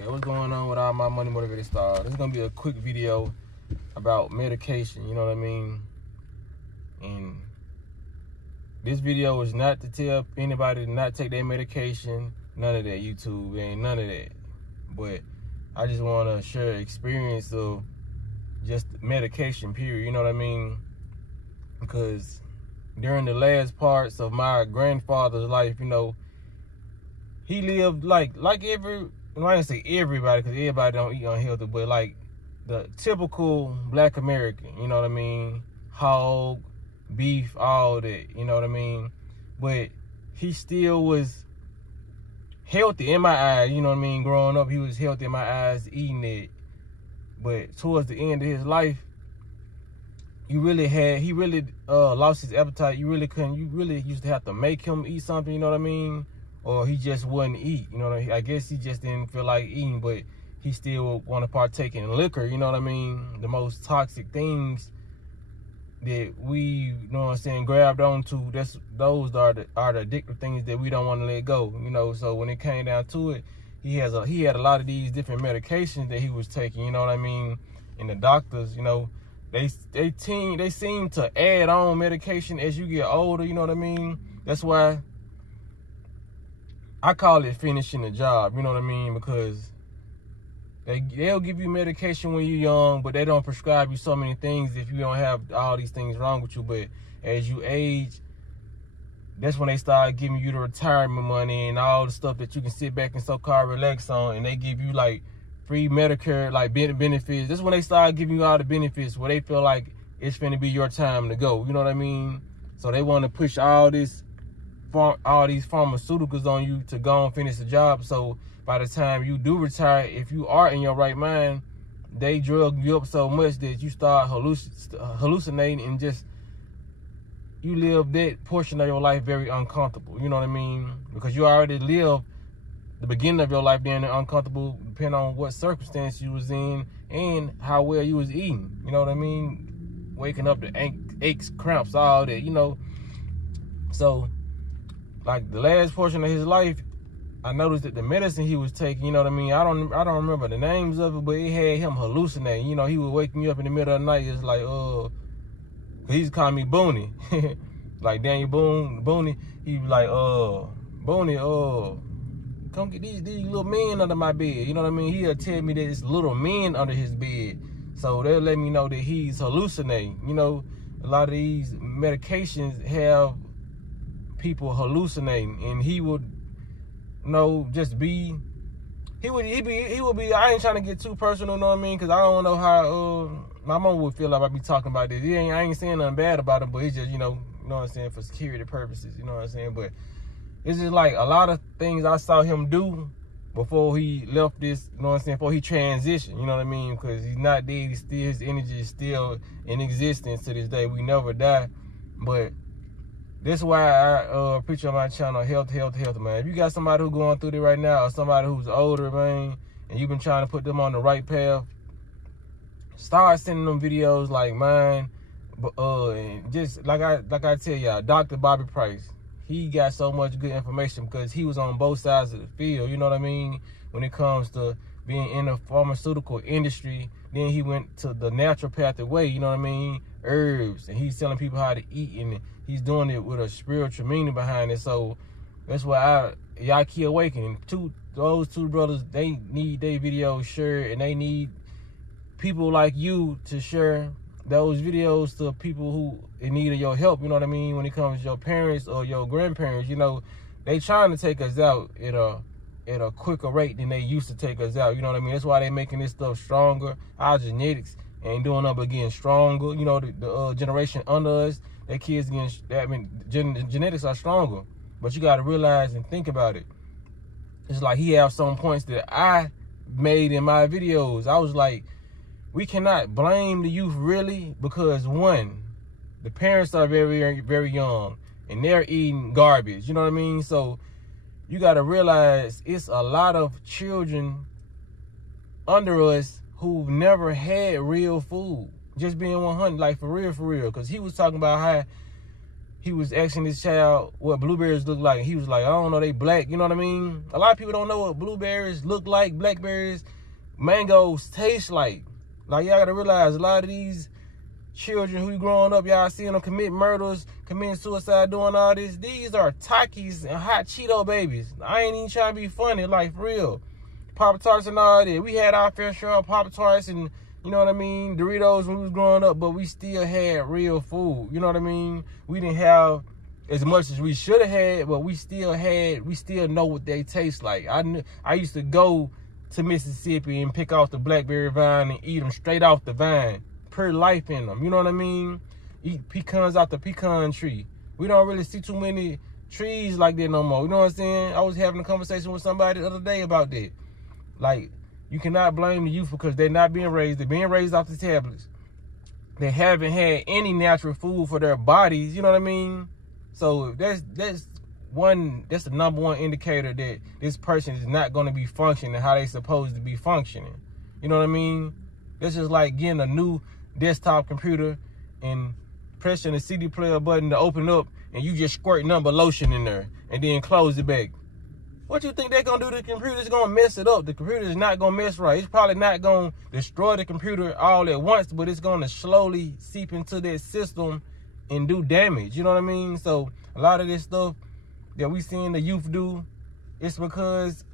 Okay, what's going on with all my money motivated stars? This is gonna be a quick video about medication, you know what I mean? And this video is not to tell anybody to not take their medication, none of that. YouTube ain't none of that. But I just wanna share experience of just medication, period, you know what I mean? Because during the last parts of my grandfather's life, you know, he lived like every, I don't say everybody, because everybody don't eat unhealthy, but like the typical black American, you know what I mean? Hog, beef, all that, you know what I mean? But he still was healthy in my eyes, you know what I mean? Growing up, he was healthy in my eyes, eating it. But towards the end of his life, he really lost his appetite. You really used to have to make him eat something, you know what I mean? Or he just wouldn't eat, you know what I mean? I guess he just didn't feel like eating, but he still want to partake in liquor, you know what I mean? The most toxic things that we, you know what I'm saying, grabbed onto, those are the addictive things that we don't want to let go, you know? So when it came down to it, he had a lot of these different medications that he was taking, you know what I mean? And the doctors, you know, they seem to add on medication as you get older, you know what I mean? That's why I call it finishing the job, you know what I mean? Because they'll give you medication when you're young, but they don't prescribe you so many things if you don't have all these things wrong with you. But as you age, that's when they start giving you the retirement money and all the stuff that you can sit back and so-called relax on, and they give you like free Medicare, like benefits. That's when they start giving you all the benefits where they feel like it's finna be your time to go, you know what I mean? So they want to push all these pharmaceuticals on you to go and finish the job. So by the time you do retire, if you are in your right mind, they drug you up so much that you start hallucinating and just, you live that portion of your life very uncomfortable, you know what I mean? Because you already lived the beginning of your life being uncomfortable, depending on what circumstance you was in and how well you was eating, you know what I mean? Waking up to aches, cramps, all that, you know? So like the last portion of his life, I noticed that the medicine he was taking, you know what I mean? I don't remember the names of it, but it had him hallucinating. You know, he would wake me up in the middle of the night. It's like, he used to call me Booney. Like Daniel Booney. He was like, Booney, come get these little men under my bed. You know what I mean? He'll tell me that it's little men under his bed. So they'll let me know that he's hallucinating. You know, a lot of these medications have people hallucinating, and he would, you know, just be, he would be, I ain't trying to get too personal, you know what I mean? Because I don't know how my mom would feel like I be talking about this. I ain't saying nothing bad about him, but it's just, you know what I'm saying, for security purposes, you know what I'm saying? But it's just like a lot of things I saw him do before he left this, you know what I'm saying, before he transitioned, you know what I mean? Because he's not dead, his energy is still in existence to this day. We never die. But this is why I preach on my channel, health, man. If you got somebody who's going through it right now, or somebody who's older, man, and you've been trying to put them on the right path, start sending them videos like mine. But and just like I tell y'all, Dr. Bobby Price, he got so much good information because he was on both sides of the field, you know what I mean? When it comes to being in the pharmaceutical industry, then he went to the naturopathic way, you know what I mean? Herbs, and he's telling people how to eat, and he's doing it with a spiritual meaning behind it. So that's why y'all keep awakening. Those two brothers, they need their videos shared, and they need people like you to share those videos to people who in need of your help, you know what I mean? When it comes to your parents or your grandparents, you know, they trying to take us out at a quicker rate than they used to take us out, you know what I mean? That's why they making this stuff stronger. Our genetics ain't doing up again stronger. You know, the generation under us, their kids genetics are stronger. But you got to realize and think about it. It's like he have some points that I made in my videos. I was like, we cannot blame the youth really, because one, the parents are very, very young and they're eating garbage. You know what I mean? So you got to realize it's a lot of children under us who've never had real food. Just being 100, like for real. Because he was talking about how he was asking his child what blueberries look like. He was like, I don't know, they black. You know what I mean? A lot of people don't know what blueberries look like, blackberries, mangoes taste like. Like, y'all got to realize a lot of these children who growing up, y'all seeing them commit murders, committing suicide, doing all this. These are Takis and hot Cheeto babies. I ain't even trying to be funny, like, for real. Pop-Tarts and all that. We had our fair share of Pop-Tarts and, you know what I mean, Doritos when we was growing up, but we still had real food. You know what I mean? We didn't have as much as we should have had, but we still know what they taste like. I used to go to Mississippi and pick off the blackberry vine and eat them straight off the vine. Pure life in them. You know what I mean? Eat pecans out the pecan tree. We don't really see too many trees like that no more. You know what I'm saying? I was having a conversation with somebody the other day about that. Like, you cannot blame the youth because they're not being raised. They're being raised off the tablets. They haven't had any natural food for their bodies. You know what I mean? So that's the number one indicator that this person is not going to be functioning how they supposed to be functioning. You know what I mean? That's just like getting a new desktop computer and pressing the CD player button to open up and you just squirt number lotion in there and then close it back. What you think they're going to do to the computer? It's going to mess it up. The computer is not going to mess right. It's probably not going to destroy the computer all at once, but it's going to slowly seep into that system and do damage. You know what I mean? So a lot of this stuff that we seeing the youth do, it's because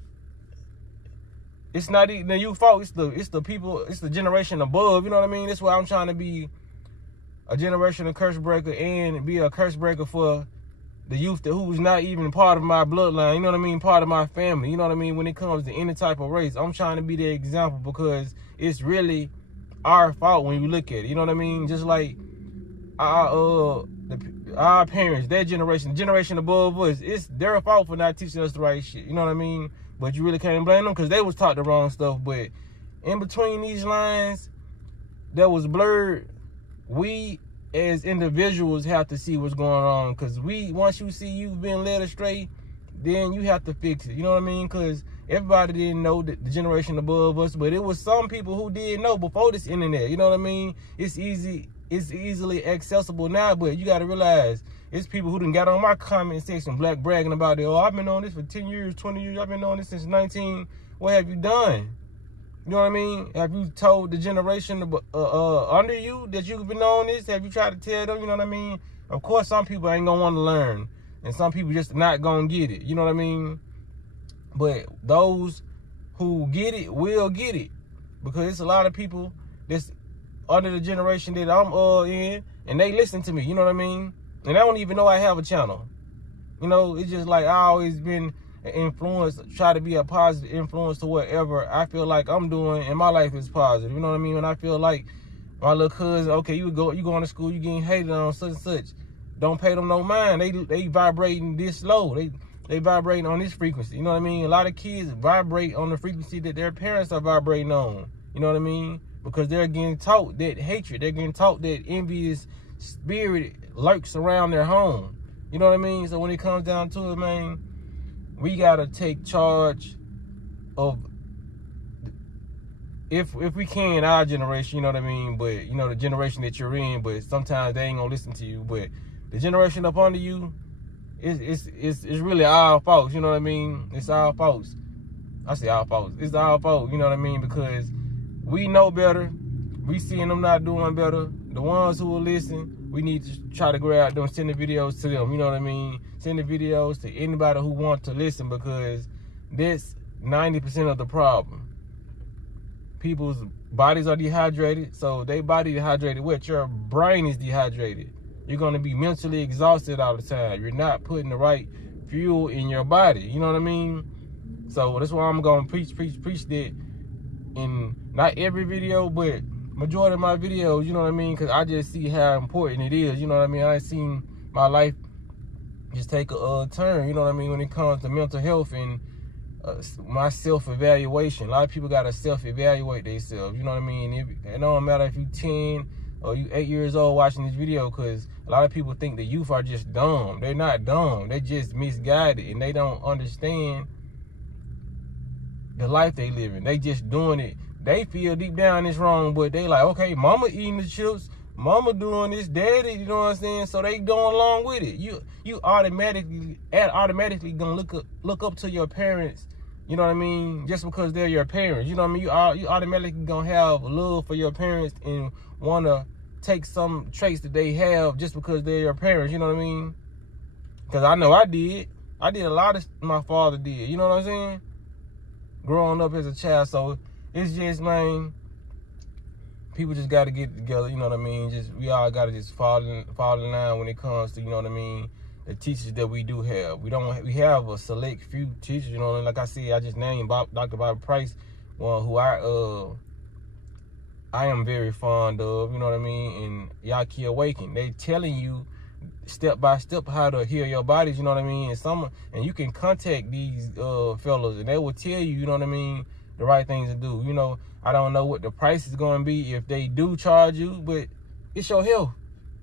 it's not even the youth fault. It's the people, it's the generation above. You know what I mean? That's why I'm trying to be a generational curse breaker and be a curse breaker for the youth who's not even part of my bloodline, you know what I mean, part of my family, you know what I mean, when it comes to any type of race. I'm trying to be the example because it's really our fault when you look at it, you know what I mean? Just like our parents, their generation, the generation above us, it's their fault for not teaching us the right shit, you know what I mean? But you really can't blame them because they was taught the wrong stuff. But in between these lines that was blurred, we as individuals have to see what's going on, because once you see you've been led astray, then you have to fix it. You know what I mean? Because everybody didn't know that the generation above us, but it was some people who did know before this internet. You know what I mean? It's easily accessible now, but you got to realize it's people who done got on my comment section bragging about it. Oh, I've been on this for 10 years, 20 years. I've been on this since 19. What have you done? You know what I mean? Have you told the generation under you that you've been on this? Have you tried to tell them? You know what I mean? Of course, some people ain't going to want to learn. And some people just not going to get it. You know what I mean? But those who get it will get it. Because it's a lot of people that's under the generation that I'm in. And they listen to me. You know what I mean? And I don't even know I have a channel. You know, it's just like I always been influence, try to be a positive influence to whatever I feel like I'm doing, and my life is positive. You know what I mean? When I feel like my little cousin, okay, you going to school, you getting hated on, such and such. Don't pay them no mind. They vibrating this low. They vibrating on this frequency. You know what I mean? A lot of kids vibrate on the frequency that their parents are vibrating on. You know what I mean? Because they're getting taught that hatred. They're getting taught that envious spirit lurks around their home. You know what I mean? So when it comes down to it, man, we gotta take charge of, if we can, our generation, you know what I mean? But, you know, the generation that you're in, but sometimes they ain't gonna listen to you. But the generation up under you, it's really our fault, you know what I mean? It's our fault. I say our fault. It's our fault, you know what I mean? Because we know better. We seeing them not doing better. The ones who will listen, we need to try to go out there and send the videos to them, you know what I mean? Send the videos to anybody who wants to listen, because that's 90% of the problem. People's bodies are dehydrated, so their body dehydrated wet. Your brain is dehydrated. You're going to be mentally exhausted all the time. You're not putting the right fuel in your body, you know what I mean? So that's why I'm going to preach that in not every video, but majority of my videos, you know what I mean? Because I just see how important it is, you know what I mean? I seen my life just take a turn, you know what I mean, when it comes to mental health and my self-evaluation. A lot of people got to self-evaluate themselves, you know what I mean? It don't matter if you 10 or you 8 years old watching this video, because a lot of people think the youth are just dumb. They're not dumb. They're just misguided, and they don't understand the life they live in. They just doing it. They feel deep down it's wrong, but they like, okay, mama eating the chips, mama doing this, daddy, you know what I'm saying? So they going along with it. You automatically gonna look up to your parents, you know what I mean? Just because they're your parents, you know what I mean? You automatically gonna have love for your parents and wanna take some traits that they have just because they're your parents, you know what I mean? Because I know I did a lot of my father did, you know what I'm saying? Growing up as a child, so it's just, man, people just got to get together, you know what I mean? We all got to just fall in line when it comes to, you know what I mean, the teachers that we do have. We have a select few teachers, you know, and like I said, I just named Dr. Bob Price, one who I am very fond of, you know what I mean? And Yaki Awaken, they telling you step by step how to heal your bodies, you know what I mean? And you can contact these fellas, and they will tell you, you know what I mean, the right things to do. You know, I don't know what the price is going to be if they do charge you, but it's your health.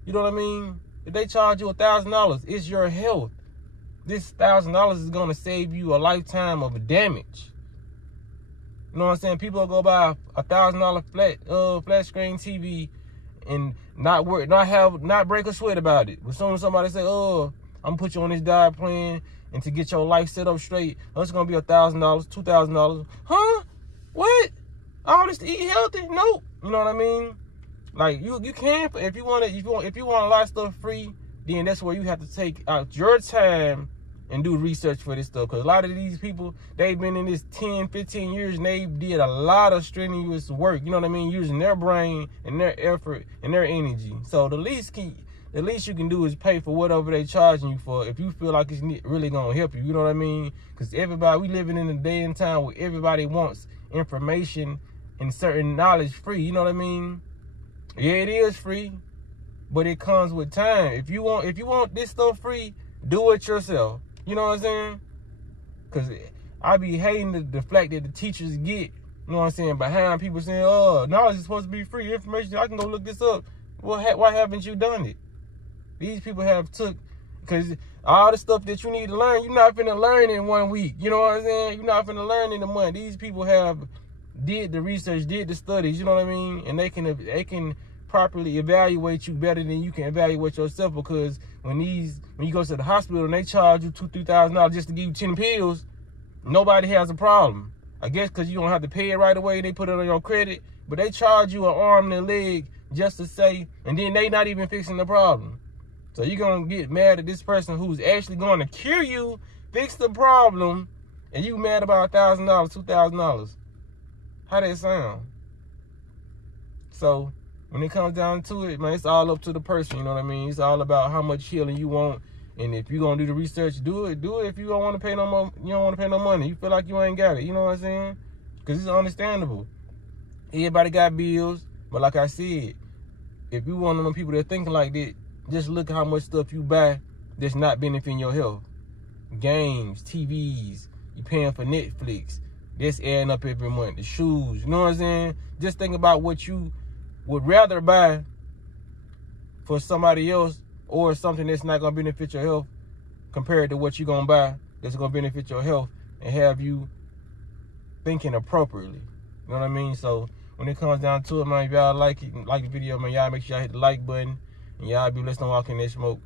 You know what I mean? If they charge you $1,000, it's your health. This $1,000 is going to save you a lifetime of damage. You know what I'm saying? People will go buy a $1,000 flat screen TV and not break a sweat about it. But soon as somebody say, "Oh, I'm gonna put you on this diet plan and to get your life set up straight, it's gonna be $1,000, $2,000." Huh? What? All this to eat healthy? Nope. You know what I mean? Like you can, if you want a lot of stuff free, then that's where you have to take out your time and do research for this stuff. Because a lot of these people, they've been in this 10, 15 years and they did a lot of strenuous work, you know what I mean, using their brain and their effort and their energy. So the least you can do is pay for whatever they charging you for if you feel like it's really going to help you, you know what I mean? Because we living in a day and time where everybody wants information and certain knowledge free, you know what I mean? Yeah, it is free, but it comes with time. If you want this stuff free, do it yourself. You know what I'm saying? Because I be hating the fact that the teachers get, you know what I'm saying, behind people saying, "Oh, knowledge is supposed to be free information. I can go look this up." Well, why haven't you done it? These people have because all the stuff that you need to learn, you're not finna learn in 1 week. You know what I'm saying? You're not finna learn in a month. These people did the research, did the studies, you know what I mean? And they can properly evaluate you better than you can evaluate yourself, because when you go to the hospital and they charge you $2,000-$3,000 just to give you 10 pills, nobody has a problem. I guess because you don't have to pay it right away, they put it on your credit, but they charge you an arm and a leg just to say, and then they not even fixing the problem. So you're going to get mad at this person who's actually going to cure you, fix the problem, and you mad about $1,000, $2,000. How that sound? So when it comes down to it, man, it's all up to the person, you know what I mean? It's all about how much healing you want. And if you're going to do the research, do it. If you don't want to pay no more, you don't want to pay no money. You feel like you ain't got it, you know what I'm saying? Because it's understandable. Everybody got bills. But like I said, if you one of them people that thinking like that, just look at how much stuff you buy that's not benefiting your health. Games, TVs, you paying for Netflix. That's adding up every month. The shoes, you know what I'm saying? Just think about what you would rather buy for somebody else or something that's not going to benefit your health compared to what you're going to buy that's going to benefit your health and have you thinking appropriately. You know what I mean? So when it comes down to it, man, if y'all like the video, man, y'all make sure y'all hit the like button and y'all be listening to Walking That Smoke.